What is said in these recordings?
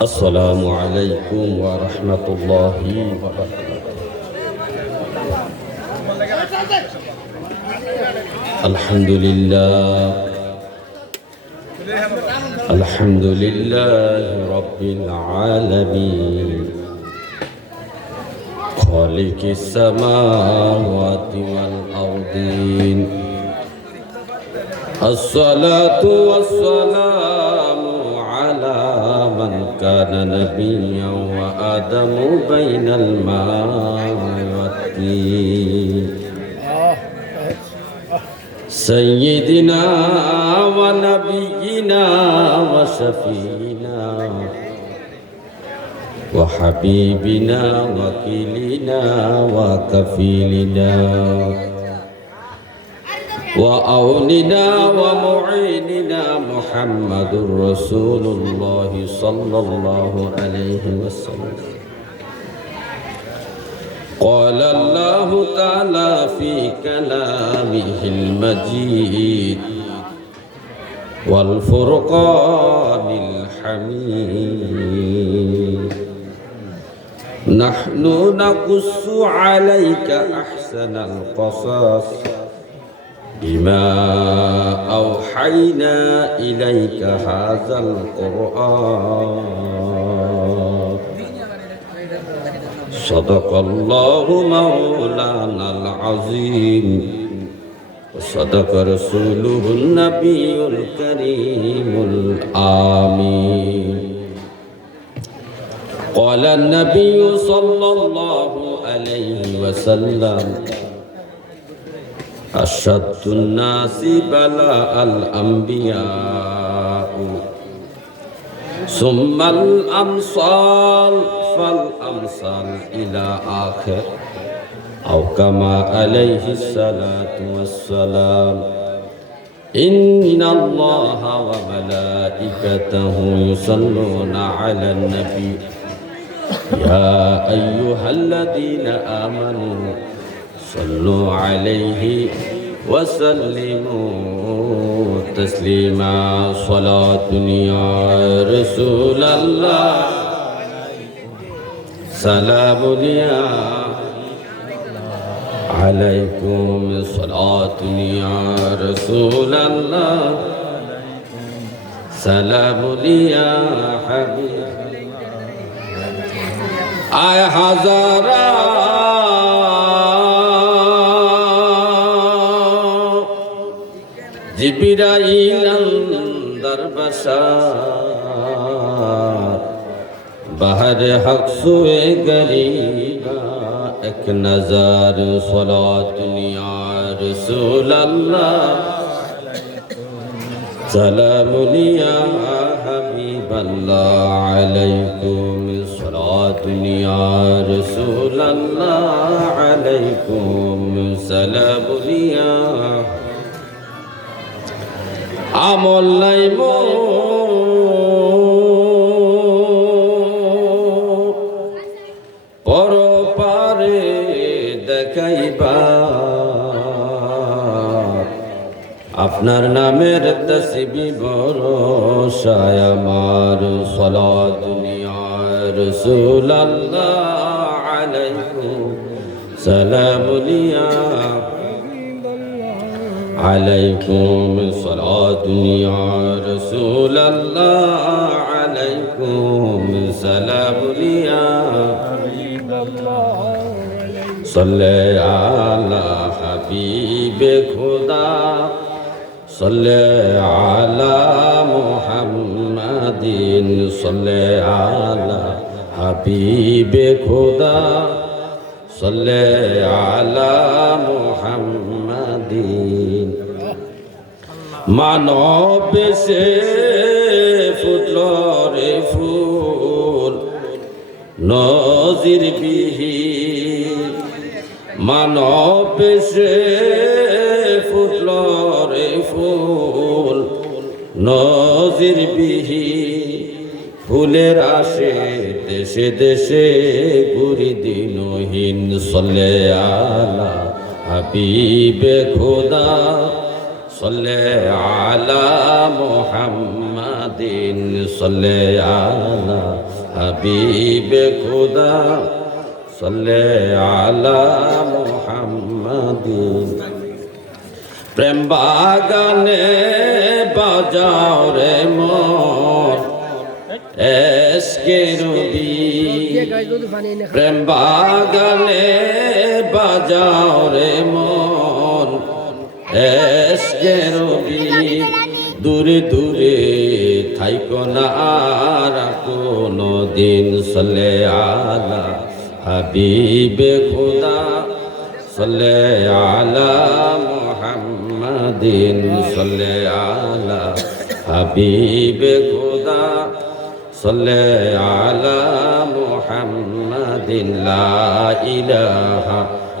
السلام عليكم ورحمة الله وبركاته. الحمد لله. الحمد لله رب العالمين. خالق السماوات والأرضين. الصلاة والسلام كان نبيا وآدم بين الماء والدين. سيدنا ونبينا وشفينا وحبيبنا وكيلنا وكفيلنا. وأولنا ومعيننا محمد رسول الله صلى الله عليه وسلم. قال الله تعالى في كلامه المجيد والفرقان الحميد. نحن نقص عليك أحسن القصص بما أوحينا إليك هذا القرآن صدق الله مولانا العظيم وصدق رسوله النبي الكريم الآمين قال النبي صلى الله عليه وسلم أشد الناس بلاء الأنبياء ثم الأمصال فالأمصال إلى آخر أو كما عليه الصلاة والسلام إن الله وملائكته يصلون على النبي يا أيها الذين آمنوا صلوا عليه وسلموا تسليما. صلاة يا رسول الله. سلام يا عليكم. صلاة يا رسول الله. سلام يا حبيب آي حزارات বিরাইনান্দার বাসা বাহার হক সুয়ে গরিবা, এক নজার সলাত নিয়ার সুলাল্লাহ সালামুলিয়া হাবিবাল্লাহ আলাইকুম, সলাত নিয়ার সুলাল্লাহ আলাইকুম সালামুলিয়া আমল নাই পর পারে দেখাইবা। আপনার নামের তসবি ভরসায় আমার সলা দুনিয়ার রসুল আল্লাহ আলাইকুম সালামুলিয়া عليكم صلاة يا رسول الله. عليكم سلام يا حبيب الله. صل على حبيب خدا. صل على محمد. صل على حبيب خدا. صل على محمد. মানব সে ফুটল রে ফুল নজির বিহীন মানব সে ফুটল রে ফুল নজির বিহীন ফুলের আসে দেশে দেশে গুরি দিনহীন সলে আলা হাবিবে খোদা। صل على محمد صل على حبيب خدا صل على محمد প্রেম বাগানে বাজাও রে মোর এসকে রবি প্রেম বাগানে বাজাও রে মোর এসকে রবি, দূরে দূরে থাইক না কোনো দিন সলে আলা হাবিবে খোদা, সলে আলা মোহাম্মদিন, সলে আলা হাবিবে খোদা, সলে আলা মোহাম্মদিন, লা ইলাহা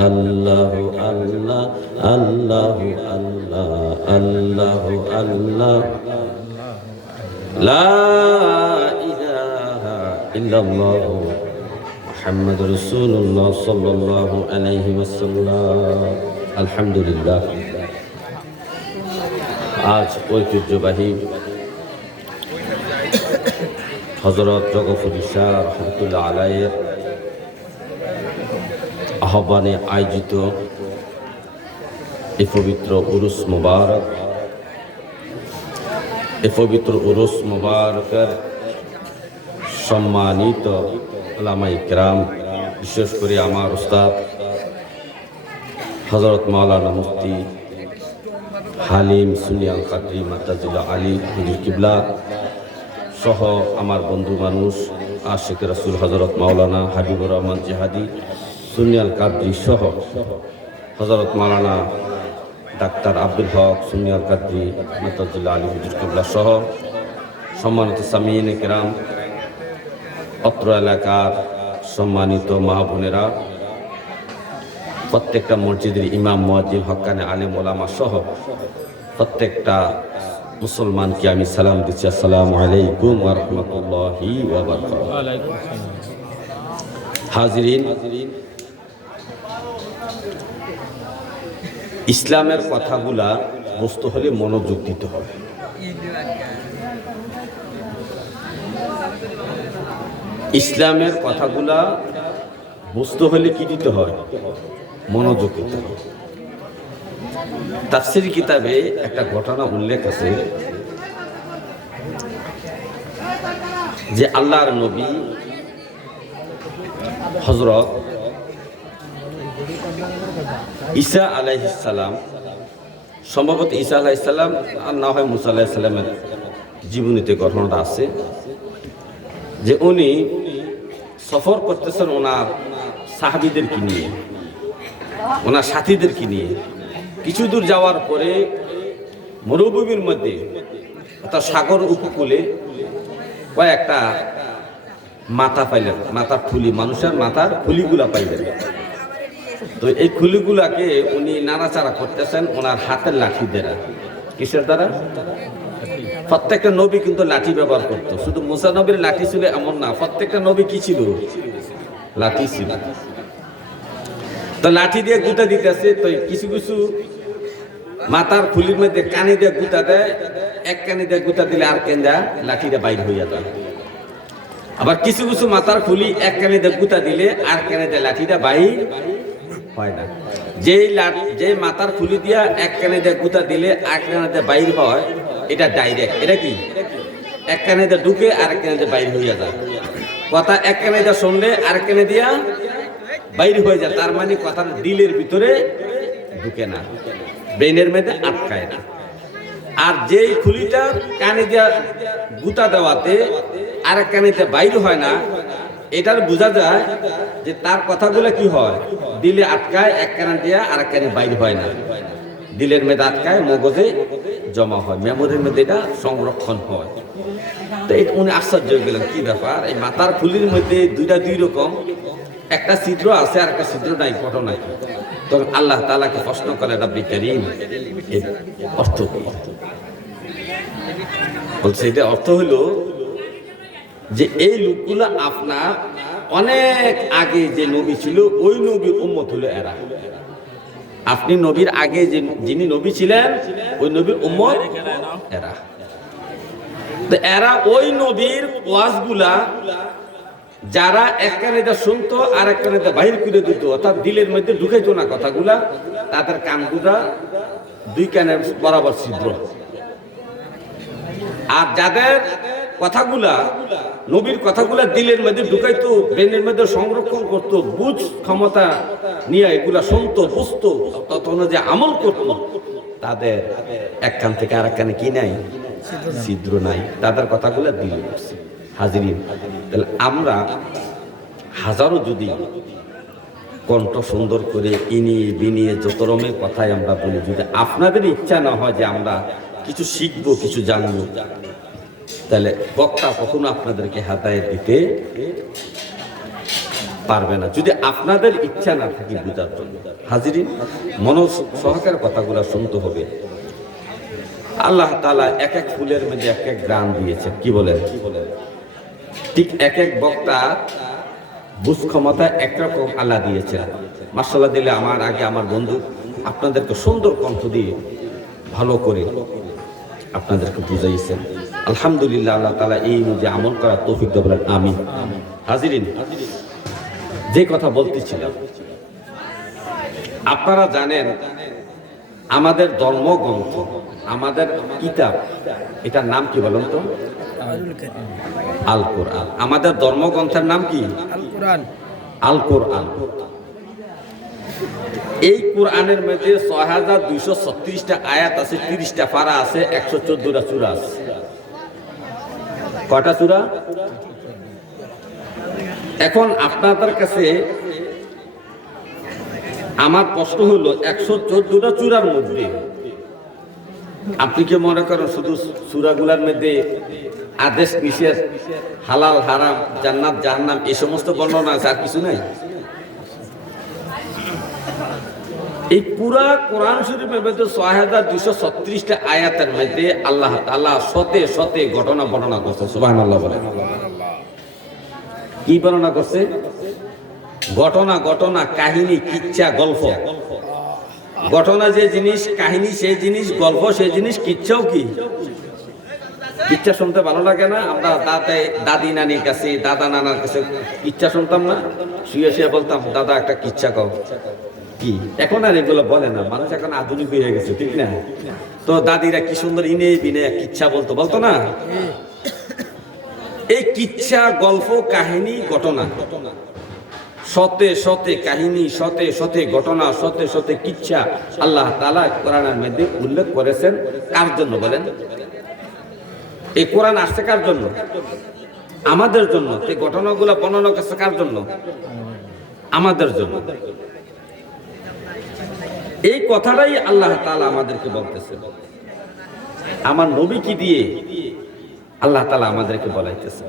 الله الله الله الله الله الله لا إله إلا الله محمد رسول الله صلى الله عليه وسلم الحمد لله আজ ঐতিহ্যবাহী হজরত জগফুর শাহ রহমতুল্লাহ আলাইয়ের আহ্বানে আয়োজিত এ পবিত্র উরুস মুবারক। এ পবিত্র উরুস মুবারকের সম্মানিত আলামাই কেরাম, বিশেষ করে আমার উস্তাদ হজরত মাওলানা মুফতি হালিম সুনিয়াল কাদরি মাতাজুল্লাহ আলী হুজুর কিবলা সহ আমার বন্ধু মানুষ, আশেখ রাসুল হজরত মাওলানা হাবিবুর রহমান জেহাদি সুনিয়াল কাদরি সহ হজরত মালানা ডাক্তার আব্দুল হক, সুনিয়াল কাদরি মাতাজুল্লাহ আলী হুজুর কিবলা সহ সম্মানিত সামিন কেরাম, অত্র এলাকার সম্মানিত মা বোনেরা, প্রত্যেকটা মসজিদের ইমাম, মুয়াজ্জিন, হক্কানে, আলেম, ওলামা সহ প্রত্যেকটা মুসলমানকে আমি সালাম দিচ্ছি। আসসালামু আলাইকুম রাহমাতুল্লাহি ওয়া হাজিরিন ইসলামের কথাগুলা বুঝতে হলে মনোযোগ দিতে হবে। ইসলামের কথাগুলা বুঝতে হলে কি দিতে হয়? মনোযোগ দিতে হবে। তাফসির কিতাবে একটা ঘটনা উল্লেখ আছে যে আল্লাহর নবী হজরত ঈসা আলাইহিসাল্লাম সম্ভবত ঈসা আলাইহিসাল্লাম আর না হয় মুসা আলাইহিসাল্লামের জীবনীতে ঘটনাটা আছে, যে উনি সফর করতেছেন ওনার সাহাবিদেরকে নিয়ে, ওনার সাথীদেরকে নিয়ে। কিছু দূর যাওয়ার পরে মরুভূমির মধ্যে অর্থাৎ সাগর উপকূলে কয়েকটা মাথা পাইলেন, মাথার ফুলি মানুষের মাথার ফুলিগুলা পাইলেন। তো এই খুলিগুলাকে উনি নাড়াচাড়া করতেছেন, ওনার হাতের লাঠি দ্বারা। কিসের দ্বারা? প্রত্যেকটা নবী কিন্তু লাঠি ব্যবহার করতো। শুধু মুসা নবীর লাঠি ছিল এমন না, প্রত্যেকটা নবী কি ছিল? লাঠি ছিল। তো লাঠি দিয়ে গুতা দিতেছে, তো কিছু কিছু মাথার ফুলির মধ্যে কানে দিয়ে গুতা দেয়, এক কানে দিয়ে গুতা দিলে আর কেন্দা লাঠিটা বাইর হইয়া যায়। আবার কিছু কিছু মাথার ফুলি এক কানে দিয়ে গুতা দিলে আর কানে দিয়ে লাঠিটা বাইর হয় না। যেই লাঠ যে মাথার ফুলি দিয়া এক কানে দিয়ে গুতা দিলে আর কানে দিয়ে বাইর হয়, এটা ডাইরেক্ট এটা কি? এক কানে দিয়ে ঢুকে আর এক কানে দিয়ে বাইর হইয়া যায়। কথা এক কানে যা শুনলে আর কানে দিয়া বাইর হয়ে যায়, তার মানে কথার দিলের ভিতরে ঢুকে না। ব্রেনের মধ্যে আটকায় না। আর যেই খুলিটা কানে দিয়া গুতা দেওয়াতে আর এক কানেতে বাইরে হয় না, এটার বোঝা যায় যে তার কথাগুলো কি হয়? দিলে আটকায়, এক কানে দিয়া আর এক কানে বাইরে হয় না। দিলের মধ্যে আটকায়, মগজে জমা হয়। মেমোরির মধ্যে এটা সংরক্ষণ হয়। তো এটা উনি আশ্চর্য হয়ে গেলেন, কি ব্যাপার? এই মাথার ফুলির মধ্যে দুইটা দুই রকম। একটা ছিদ্র আছে আর একটা ছিদ্র নাই ঘটনা নাই। তখন আল্লাহ তালাকে প্রশ্ন করে রাব্বি করিম অর্থ বলছে এটা অর্থ হলো যে এই লোকগুলো আপনার অনেক আগে যে নবী ছিল, ওই নবীর উম্মত হলো এরা। আপনি নবীর আগে যে যিনি নবী ছিলেন, ওই নবীর উম্মত এরা। তো এরা ওই নবীর ওয়াজগুলা যারা এক শুনতো, আর এক কানেতে বাহির করে দিত, অর্থাৎ দিলের মধ্যে ঢুকাইতো না কথাগুলা, তাদের কানগুলা দুই কানের বরাবর ছিদ্র। আর যাদের কথাগুলা, নবীর কথাগুলা দিলের মধ্যে ঢুকাইতো, ব্রেনের মধ্যে সংরক্ষণ করতো, বুঝ ক্ষমতা নিয়ে এগুলা শুনতো, বুঝতো তত যে আমল করতো, তাদের এক কান থেকে আর কানে কি নাই? ছিদ্র নাই। তাদের কথাগুলা দিলে হাজিরিন, তাহলে আমরা হাজারো যদি কণ্ঠ সুন্দর করে ইনিয়ে বিনিয়ে যত রকমের কথাই আমরা বলি, যদি আপনাদের ইচ্ছা না হয় যে আমরা কিছু শিখব, কিছু জানব তাহলে বক্তা কখনো আপনাদেরকে হাতায় দিতে পারবে না। যদি আপনাদের ইচ্ছা না থাকে বুঝার জন্য। হাজিরিন মন সহকার কথাগুলো শুনতে হবে। আল্লাহ তালা এক এক ফুলের মধ্যে এক এক গ্রাম দিয়েছেন। কি বলেন? কি বলেন ঠিক এক এক বক্তা বুঝ ক্ষমতা একরকম আল্লাহ দিয়েছেন। মার্শাল্লাহ দিলে আমার আগে আমার বন্ধু আপনাদেরকে সুন্দর কণ্ঠ দিয়ে ভালো করে আপনাদেরকে বুঝাইছেন। আলহামদুলিল্লাহ আল্লাহ তালা এই যে আমল করার তৌফিক দেবেন আমি হাজিরিন যে কথা বলতেছিলাম আপনারা জানেন আমাদের ধর্মগ্রন্থ আমাদের কিতাব এটার নাম কি বলুন তো? আল কোরআন আমাদের ধর্মগ্রন্থের নাম কি? আল কোরআন আল কোরআন এই কোরআনের মধ্যে ছয় হাজার দুইশো ছত্রিশটা আয়াত আছে তিরিশটা পারা আছে একশো চোদ্দটা চূড়া আছে। কটা চূড়া এখন আপনাদের কাছে আমার প্রশ্ন হলো, একশো চোদ্দটা চূড়ার মধ্যে আপনি কি মনে করেন শুধু চূড়াগুলার মধ্যে আদেশ, নিষেধ, হালাল, হারাম, জান্নাত, জাহান্নাম এই সমস্ত বর্ণনা আছে আর কিছু নাই? এই পুরা কোরআন শরীফের মধ্যে ছয় হাজার দুইশো ছত্রিশটা আয়াতের মধ্যে আল্লাহ তাআলা সতে সতে ঘটনা বর্ণনা করছে সুবাহ আল্লাহ বলে। কি বর্ণনা করছে? ঘটনা ঘটনা, কাহিনী, কিচ্ছা, গল্প। ঘটনা যে জিনিস, কাহিনী সেই জিনিস, গল্প সেই জিনিস, কিচ্ছাও কি? কিচ্ছা শুনতে ভালো লাগে না? আমরা দাদা দাদি নানির কাছে, দাদা নানার কাছে কিচ্ছা শুনতাম না? শুয়ে শুয়ে বলতাম, দাদা, একটা কিচ্ছা কও। কি? এখন আর এগুলো বলে না। মানুষ এখন আধুনিক হয়ে গেছে, ঠিক না? তো দাদিরা কি সুন্দর ইনে বিনে কিচ্ছা বলতো বলতো না? এই কিচ্ছা, গল্প, কাহিনী, ঘটনা। সতে সতে কাহিনী সতে সতে ঘটনা সতে সতে কিচ্ছা আল্লাহ তালা কোরআনের মধ্যে উল্লেখ করেছেন। কার জন্য বলেন? এই কোরআন আসছে কার জন্য? আমাদের জন্য। এই ঘটনাগুলো বর্ণনা করছে কার জন্য? আমাদের জন্য। এই কথাটাই আল্লাহ তালা আমাদেরকে বলতেছে। আমার নবী কি দিয়ে আল্লাহ তালা আমাদেরকে বলাইতেছে।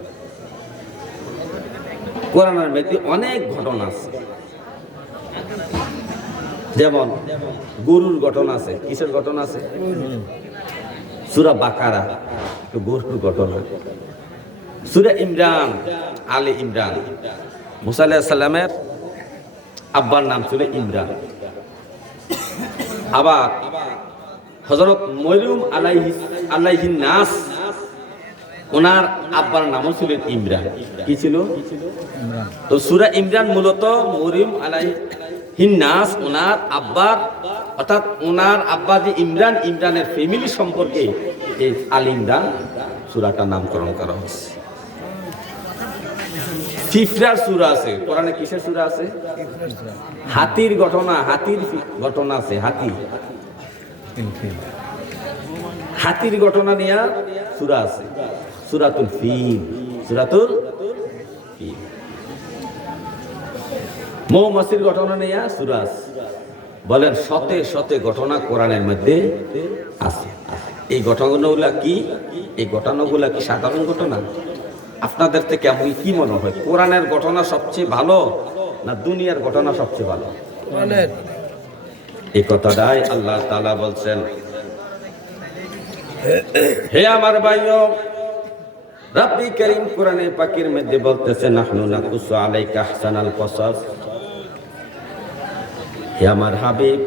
কোরআনের মধ্যে অনেক ঘটনা আছে। যেমন গরুর ঘটনা আছে, কিসের ঘটনা আছে? সুরা বাকারা গরুর ঘটনা। সুরা ইমরান, আলী ইমরান। মুসা আলাইহিস সালামের আব্বার নাম ছিল ইমরান। আবার হজরত মরিয়ম আলাইহি আলাইহি নাস, ওনার আব্বার নামও ছিল ইমরান। কি ছিল? তো সুরা ইমরান মূলত মরিয়ম আলাইহি নাস, ওনার আব্বার, অর্থাৎ ওনার আব্বা যে ইমরান, ইমরানের ফ্যামিলি সম্পর্কে এই আল ইমরান সুরাটা নামকরণ করা হচ্ছে ফিফরার সুরা আছে। কোরআনে কিসের সুরা আছে? হাতির ঘটনা হাতির ঘটনা আছে, হাতি। হাতির ঘটনা নিয়ে সুরা আছে। সুরাতুল ফিল। সুরাতুল ফিল। মৌমাছির ঘটনা নিয়ে সুরা বলেন, শতে শতে ঘটনা কোরআনের মধ্যে আছে। এই ঘটনাগুলো কি? এই ঘটনাগুলো কি সাধারণ ঘটনা? আপনাদের থেকে আমি কি মনে হয় কোরআনের ঘটনা সবচেয়ে ভালো না দুনিয়ার ঘটনা সবচেয়ে ভালো? এই কথাটাই আল্লাহ তালা বলছেন। হে আমার ভাইও রাব্বি করিম কোরআনে পাকের মধ্যে বলতেছে নাহনু নাকুসু আলাইকা আহসানাল কসাস। হে আমার হাবিব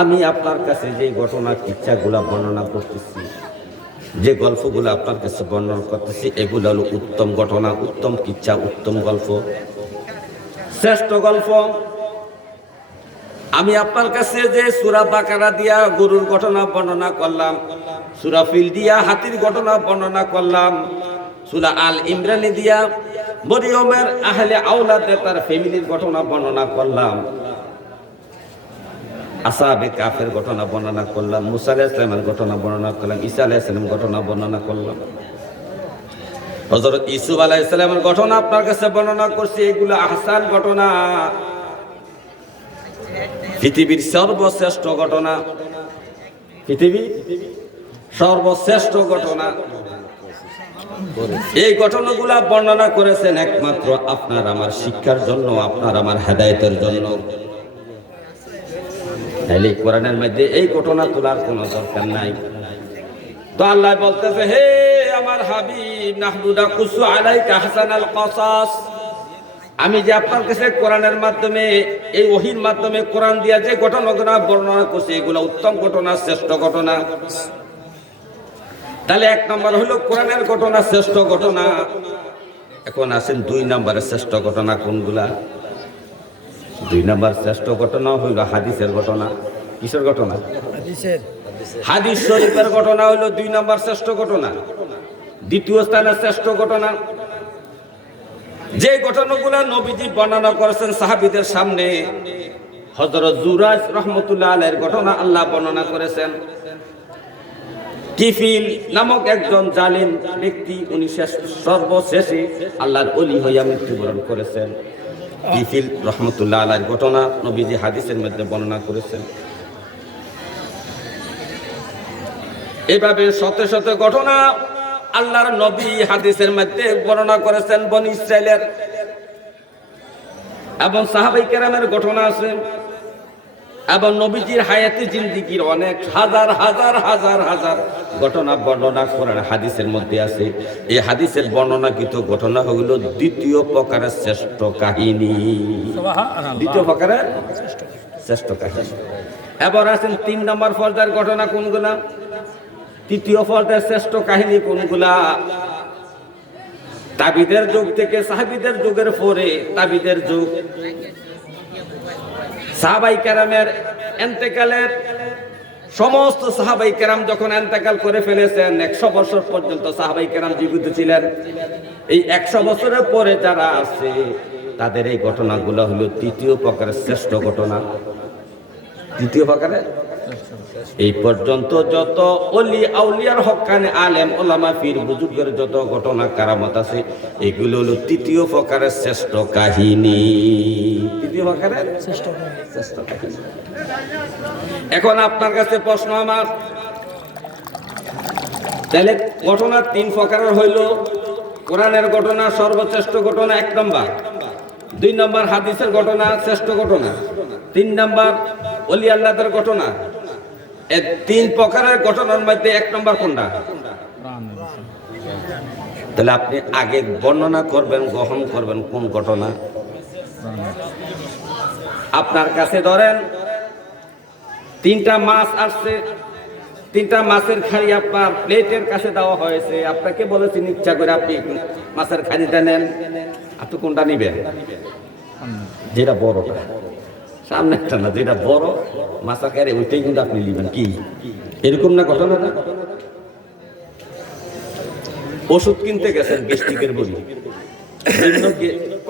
আমি আপনার কাছে যে ঘটনা কিচ্ছাগুলা বর্ণনা করতেছি। যে গল্পগুলো আপনার কাছে বর্ণনা করতেছি, এগুলো হলো উত্তম ঘটনা, উত্তম কিচ্ছা, উত্তম গল্প। শ্রেষ্ঠ গল্প, আমি আপনার কাছে যে সুরা বাকারা দিয়া গরুর ঘটনা বর্ণনা করলাম, সুরা ফিল দিয়া হাতির ঘটনা বর্ণনা করলাম, সুরা আল ইমরানি দিয়া মরিয়মের আহলে আওলাদে তার ফ্যামিলির ঘটনা বর্ণনা করলাম। আসাবে কাফের ঘটনা বর্ণনা করলাম, মুসা আলাইহিস সালামের ঘটনা বর্ণনা করলাম, ঈসা আলাইহিস সালামের ঘটনা বর্ণনা করলাম। হযরত ইসুফ আলাইহিস সালামের ঘটনা আপনার কাছে বর্ণনা করছি, এগুলো আহসান ঘটনা। পৃথিবীর সর্বশ্রেষ্ঠ ঘটনা। পৃথিবী? সর্বশ্রেষ্ঠ ঘটনা। এই ঘটনাগুলা বর্ণনা করেছেন একমাত্র আপনার আমার শিক্ষার জন্য, আপনার আমার হেদায়তের জন্য। তাহলে কোরআনের মধ্যে এই ঘটনা তোলার কোনো দরকার নাই। তো আল্লাহ বলতেছে, হে আমার হাবিব নাহদুদা কুসু আলাইকা হাসানাল কসাস। আমি যে আপনার কাছে কোরআনের মাধ্যমে, এই ওহির মাধ্যমে কোরআন দিয়া যে ঘটনাগুলো বর্ণনা করছি, এগুলো উত্তম ঘটনা, শ্রেষ্ঠ ঘটনা। তাহলে এক নম্বর হলো, কোরআনের ঘটনা শ্রেষ্ঠ ঘটনা। এখন আসেন দুই নম্বরের শ্রেষ্ঠ ঘটনা কোনগুলা? দুই নম্বর শ্রেষ্ঠ ঘটনা হইল হাদিসের ঘটনা। কিসের ঘটনা? হাদিস শরীফের ঘটনা হইল দুই নম্বর শ্রেষ্ঠ ঘটনা। দ্বিতীয় স্থানের শ্রেষ্ঠ ঘটনা। যে ঘটনাগুলো নবীজি বর্ণনা করেছেন সাহাবিদের সামনে হজরত জুরাজ রহমতুল্লাহ আলের ঘটনা আল্লাহ বর্ণনা করেছেন। কিফিল নামক একজন জালিম ব্যক্তি উনি শেষ সর্বশেষে আল্লাহর অলি হইয়া মৃত্যুবরণ করেছেন। কিফিল রহমতুল্লাহ আলার ঘটনা নবীজি হাদিসের মধ্যে বর্ণনা করেছেন। এভাবে শত শত ঘটনা আল্লাহর নবী হাদিসের মধ্যে বর্ণনা করেছেন বন ইসরায়েলের এবং সাহাবাই কেরামের ঘটনা আছে। এবং নবীজির হায়াতি জিন্দিগির অনেক হাজার হাজার হাজার হাজার ঘটনা বর্ণনা করেন হাদিসের মধ্যে আছে। এই হাদিসের বর্ণনাকৃত ঘটনা হইল দ্বিতীয় প্রকারের শ্রেষ্ঠ কাহিনী। দ্বিতীয় প্রকারের শ্রেষ্ঠ কাহিনী। এবার আছেন তিন নম্বর পর্যায়ের ঘটনা কোনগুলা? তৃতীয় পর্যায়ের শ্রেষ্ঠ কাহিনী কোনগুলা? তাবিদের যুগ থেকে সাহাবিদের যুগের পরে তাবিদের যুগ সাহাবাই কেরামের এন্তেকালের সমস্ত সাহাবাই কেরাম যখন এন্তেকাল করে ফেলেছেন, একশো বছর পর্যন্ত সাহাবাই কেরাম জীবিত ছিলেন। এই একশো বছরের পরে যারা আছে, তাদের এই ঘটনাগুলো হলো তৃতীয় প্রকারের শ্রেষ্ঠ ঘটনা। তৃতীয় প্রকারের? এই পর্যন্ত যত অলি আউলিয়ার হকানে আলেম ওলামা পীর বুজুর্গের যত ঘটনা কারামত আছে এগুলো হলো তৃতীয় প্রকারের শ্রেষ্ঠ কাহিনী। তৃতীয় প্রকারের শ্রেষ্ঠ শ্রেষ্ঠ কাহিনী। এখন আপনার কাছে প্রশ্ন আমার। তাহলে ঘটনা তিন প্রকারের হইল। কোরআনের ঘটনা সর্বশ্রেষ্ঠ ঘটনা এক নম্বর। দুই নম্বর হাদিসের ঘটনা শ্রেষ্ঠ ঘটনা। তিন নম্বর অলি আল্লাহদের ঘটনা। তিন প্রকারের ঘটনার মধ্যে এক নম্বর কোনটা? তাহলে আপনি আগে বর্ণনা করবেন, গ্রহণ করবেন কোন ঘটনা। আপনার কাছে ধরেন, তিনটা মাছ আসছে, তিনটা মাছের খাড়ি আপনার প্লেটের কাছে দেওয়া হয়েছে। আপনাকে বলেছেন ইচ্ছা করে আপনি মাছের খাড়িটা নেন। আপনি কোনটা নিবেন? যেটা বড়টা। সামনে একটা না, যেটা বড় মাছা কারে ওইটাই কিন্তু আপনি নিবেন। কি? এরকম না ঘটনাটা ওষুধ কিনতে গেছেন গ্যাস্ট্রিকের বড়ি।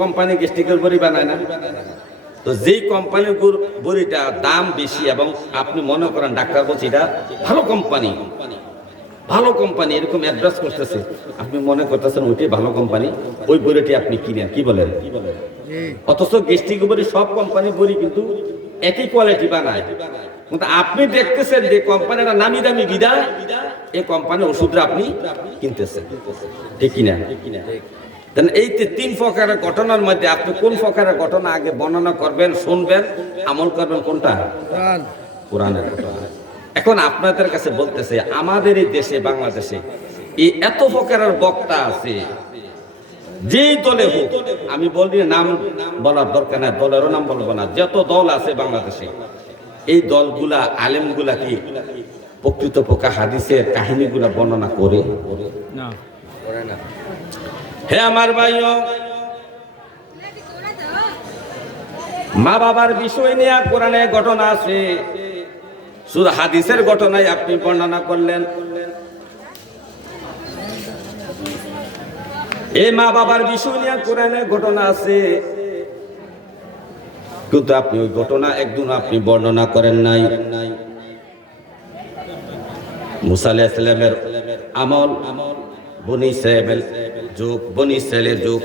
কোম্পানি গেস্টিকের বড়ি বানায় না? তো যেই কোম্পানির বড়িটা দাম বেশি এবং আপনি মনে করেন ডাক্তার বলছে এটা ভালো কোম্পানি। ভালো কোম্পানি, এরকম অ্যাড্রেস করতেছে। আপনি মনে করতেছেন ওইটাই ভালো কোম্পানি। ওই বড়িটি আপনি কিনেন, কি বলেন? অথচ গেস্টিক বড়ি সব কোম্পানির বড়ি কিন্তু একই কোয়ালিটি বানায়। কিন্তু আপনি দেখতেছেন যে কোম্পানিটা নামি দামি বিদায় এই কোম্পানির ওষুধটা আপনি কিনতেছেন। ঠিক কিনা? এই তিন প্রকারের ঘটনার মধ্যে আপনি কোন প্রকারের ঘটনা আগে বর্ণনা করবেন শুনবেন আমল করবেন কোনটা? কোরআনের ঘটনা। এখন আপনাদের কাছে বলতেছে আমাদের এই দেশে বাংলাদেশে এই এত প্রকারের বক্তা আছে যেই দলে হোক আমি বলি নাম বলার দরকার নাই দলেরও নাম বলব না যত দল আছে বাংলাদেশে এই দলগুলা আলেমগুলা কি প্রকৃত পোকা হাদিসের কাহিনীগুলা বর্ণনা করে? হে আমার ভাইও মা বাবার বিষয় নিয়ে কোরআনে ঘটনা আছে শুধু হাদিসের ঘটনায় আপনি বর্ণনা করলেন। এই মা বাবার বিষয় নিয়ে কোরআনে ঘটনা আছে। কিন্তু আপনি ওই ঘটনা একদিন আপনি বর্ণনা করেন নাই। মুসা আলাইহিস সালামের আমল, বনি ইসরায়েলের যুগ, বনি ইসরায়েলের যুগ।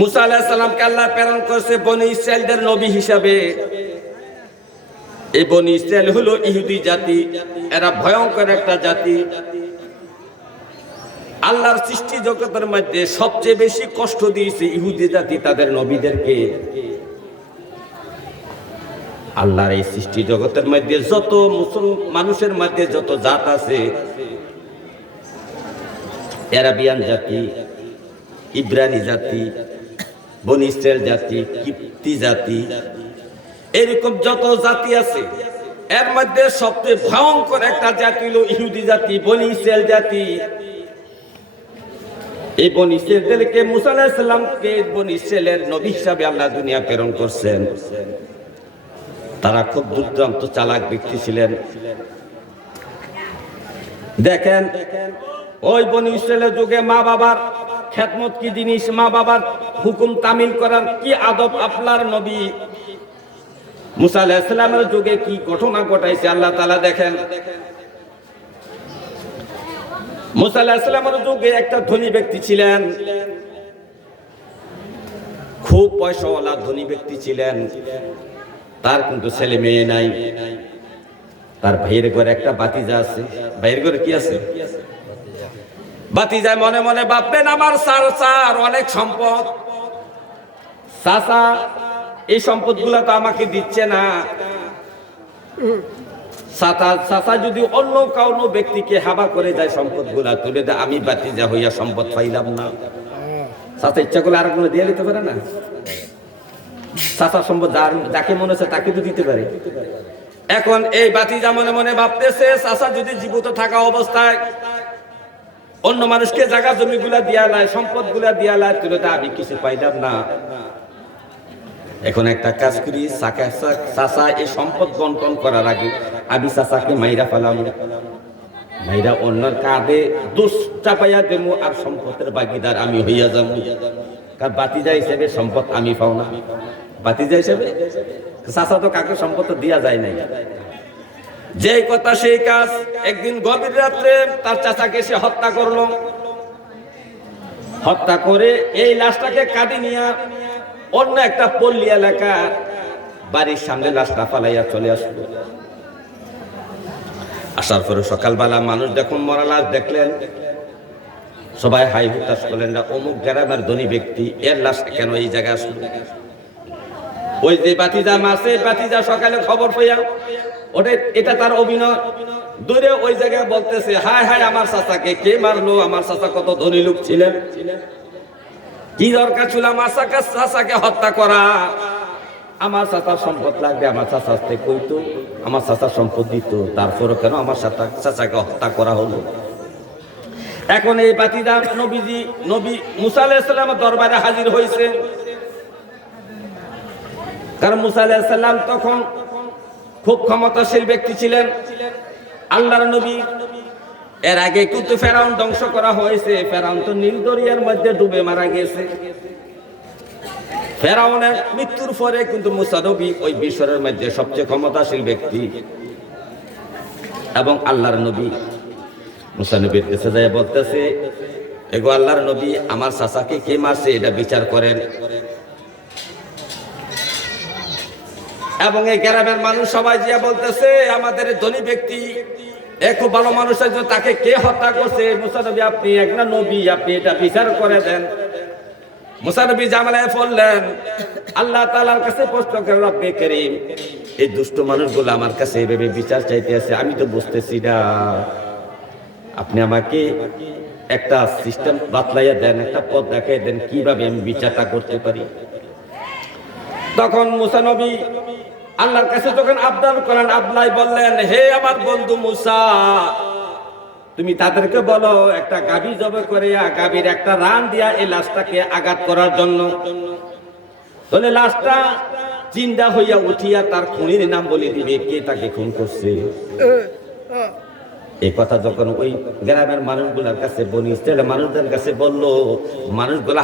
মুসা আলাইহিস সালামকে আল্লাহ প্রেরণ করছে বনি ইসরায়েলদের নবী হিসাবে। এই বনি ইসরায়েল হলো ইহুদি জাতি, এরা ভয়ঙ্কর একটা জাতি। আল্লাহর সৃষ্টি জগতের মধ্যে সবচেয়ে বেশি কষ্ট দিয়েছে ইহুদি জাতি, তাদের নবীদেরকে। আল্লাহর এই সৃষ্টি জগতের মধ্যে যত মুসল মানুষের মধ্যে যত জাত আছে, অ্যারাবিয়ান জাতি, ইব্রানি জাতি, বনি ইসরায়েল জাতি, কিপ্তি জাতি, এরকম যত জাতি আছে, এর মধ্যে সবচেয়ে ভয়ঙ্কর একটা জাতি হলো ইহুদি জাতি, বনি ইসরায়েল জাতি। এই বন ইসরায়েলদেরকে মুসা আলাইহিস সালামকে বন ইসরায়েলের নবী হিসাবে আল্লাহ দুনিয়া প্রেরণ করছেন। তারা খুব দুর্দান্ত চালাক ব্যক্তি ছিলেন। দেখেন, ওই বন ইসরায়েলের যুগে মা বাবার খেদমত কি জিনিস? মা বাবার হুকুম তামিল করার কি আদব আপনার নবী? মুসা আলাইহিস সালামের যুগে কি ঘটনা ঘটাইছে? আল্লাহ তাআলা দেখেন মুসা যুগে একটা ধনী ব্যক্তি ছিলেন। খুব পয়সাওয়ালা ধনী ব্যক্তি ছিলেন। তার কিন্তু ছেলে মেয়ে নাই। তার ভাইয়ের ঘরে একটা বাতিজা আছে। ভাইয়ের ঘরে কি আছে? বাতিজায় মনে মনে ভাববেন আমার সার সার অনেক সম্পদ। চাচা, এই সম্পদ তো আমাকে দিচ্ছে না। চাচা যদি অন্য কাউনো ব্যক্তিকে হাবা করে যায় সম্পদগুলা তুলে দেয় আমি বাতিজা হইয়া সম্পদ পাইলাম না। চাচা ইচ্ছা করলে আর কোনো দিয়ে দিতে পারে না? চাচা সম্পদ যার, যাকে মনে হচ্ছে তাকে তো দিতে পারে। এখন এই বাতিজা মনে মনে ভাবতেছে চাচা যদি জীবিত থাকা অবস্থায় অন্য মানুষকে জায়গা জমি গুলা দিয়া লাই সম্পদগুলা দিয়া লাই তুলে আমি কিছু পাইলাম না। এখন একটা কাজ করি চাচা এই সম্পদ বন্টন করার আগে আমি চাচাকে মাইরা ফেলাম। মাইরা অন্যর কাঁধে দোষ চাপাইয়া দেবো আর সম্পদের বাগিদার আমি হইয়া যাব। কারণ বাতিজা হিসেবে সম্পদ আমি পাও না। বাতিজা হিসেবে? চাচা তো কাকে সম্পদ দিয়া যায় নাই। যে কথা সেই কাজ, একদিন গভীর রাত্রে তার চাচাকে সে হত্যা করল। হত্যা করে এই লাশটাকে কাঁদি নিয়ে অন্য একটা পল্লী এলাকা, বাড়ির সামনে লাশটা ফালাইয়া চলে আসলো। আসার পরে সকালবেলা মানুষ যখন মরা লাশ দেখলেন। সবাই হাই হুতাশ করলেন না, অমুক গ্রামের ধনী ব্যক্তি, এর লাশ কেন এই জায়গায় আসলো? ওই যে বাতিজা মাসে বাতিজা সকালে খবর পাইয়া ওটা এটা তার অভিনয়। দূরে ওই জায়গায় বলতেছে, হায় হায় আমার চাচাকে, কে মারলো? আমার চাচা কত ধনী লোক ছিলেন। কি দরকার ছিল আমার চাচা চাচাকে হত্যা করা। আমার চাচার সম্পদ লাগবে, আমার চাচার থেকে কইতো, আমার চাচার সম্পদ দিত। তারপরে কেন আমার চাচা চাচাকে হত্যা করা হলো? এখন এই বাতিদার নবীজি, নবী মুসা আলাইহিস দরবারে হাজির হয়েছে কারণ মুসা আলাইহিস তখন খুব ক্ষমতাশীল ব্যক্তি ছিলেন। আল্লাহর নবী এর আগে কিন্তু ফেরাউন ধ্বংস করা হয়েছে। ফেরাউন তো নীল দরিয়ার মধ্যে ডুবে মারা গেছে। ফেরাউনের মৃত্যুর পরে কিন্তু মুসানবী ওই বিশ্বরের মধ্যে সবচেয়ে ক্ষমতাশীল ব্যক্তি। এবং আল্লাহর নবী মুসানবীর কাছে যায় বলতেছে, এগো আল্লাহর নবী, আমার চাচাকে কে মারছে? এটা বিচার করেন। এবং এই গ্রামের মানুষ সবাই যে বলতেছে, আমাদের ধনী ব্যক্তি এক ভালো মানুষ আছে, তাকে কে হত্যা করছে? মুসানবী আপনি একটা নবী, আপনি এটা বিচার করে দেন। মুসানবী জামালায় পড়লেন আল্লাহ তাআলার কাছে প্রশ্ন করে রব্বে করিম, এই দুষ্ট মানুষগুলো আমার কাছে এইভাবে বিচার চাইতে আছে, আমি তো বুঝতেছি না। আপনি আমাকে একটা সিস্টেম বাতলাইয়া দেন, একটা পথ দেখাই দেন, কীভাবে আমি বিচারটা করতে পারি? তখন মুসা নবী আল্লাহর কাছে যখন আবদার করেন, আবলাই বললেন, হে আমার বন্ধু মুসা, তুমি তাদেরকে বলো, একটা গাভী জবে করে গাভীর একটা রান দিয়া এই লাশটাকে আঘাত করার জন্য। তাহলে লাশটা চিন্তা হইয়া উঠিয়া তার খুনির নাম বলে দিবে, কে তাকে খুন করছে? এই কথা যখন ওই গ্রামের মানুষগুলোর কাছে বনি মানুষদের কাছে বলল, মানুষগুলা